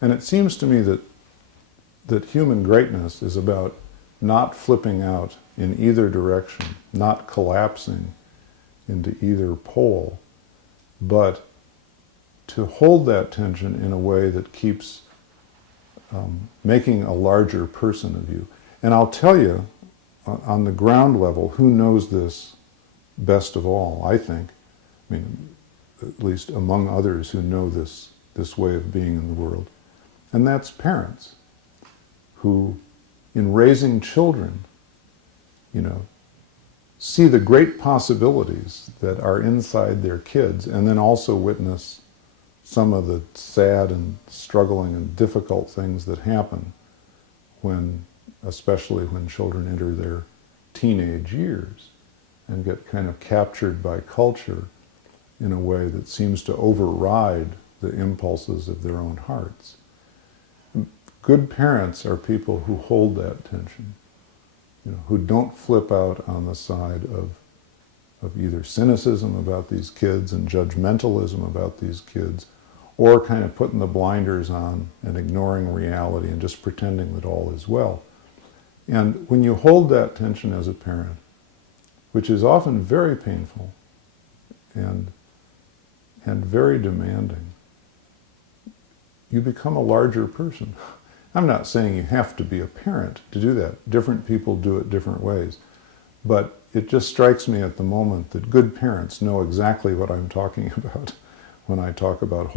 And it seems to me that human greatness is about not flipping out in either direction, not collapsing into either pole, but to hold that tension in a way that keeps making a larger person of you. And I'll tell you, on the ground level, who knows this best of all, I think, I mean, at least among others who know this way of being in the world, and that's parents who, in raising children, see the great possibilities that are inside their kids, and then also witness some of the sad and struggling and difficult things that happen especially when children enter their teenage years and get kind of captured by culture in a way that seems to override the impulses of their own hearts. Good parents are people who hold that tension, who don't flip out on the side of either cynicism about these kids and judgmentalism about these kids, or kind of putting the blinders on and ignoring reality and just pretending that all is well. And when you hold that tension as a parent, which is often very painful and very demanding, you become a larger person. I'm not saying you have to be a parent to do that. Different people do it different ways. But it just strikes me at the moment that good parents know exactly what I'm talking about when I talk about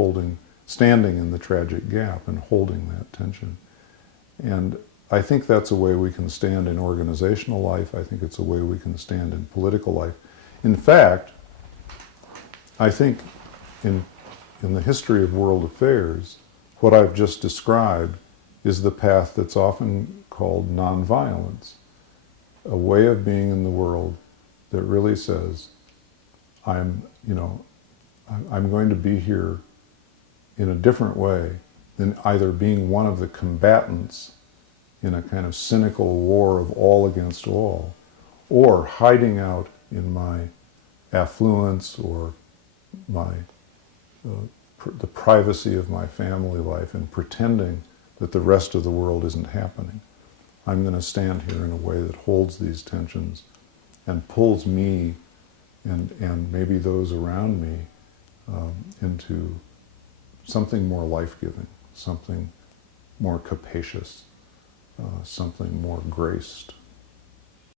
standing in the tragic gap and holding that tension. And I think that's a way we can stand in organizational life. I think it's a way we can stand in political life. In fact, I think in the history of world affairs, what I've just described is the path that's often called nonviolence, a way of being in the world that really says, I'm going to be here in a different way than either being one of the combatants in a kind of cynical war of all against all, or hiding out in my affluence or the privacy of my family life and pretending that the rest of the world isn't happening. I'm going to stand here in a way that holds these tensions and pulls me and maybe those around me into something more life-giving, something more capacious, something more graced.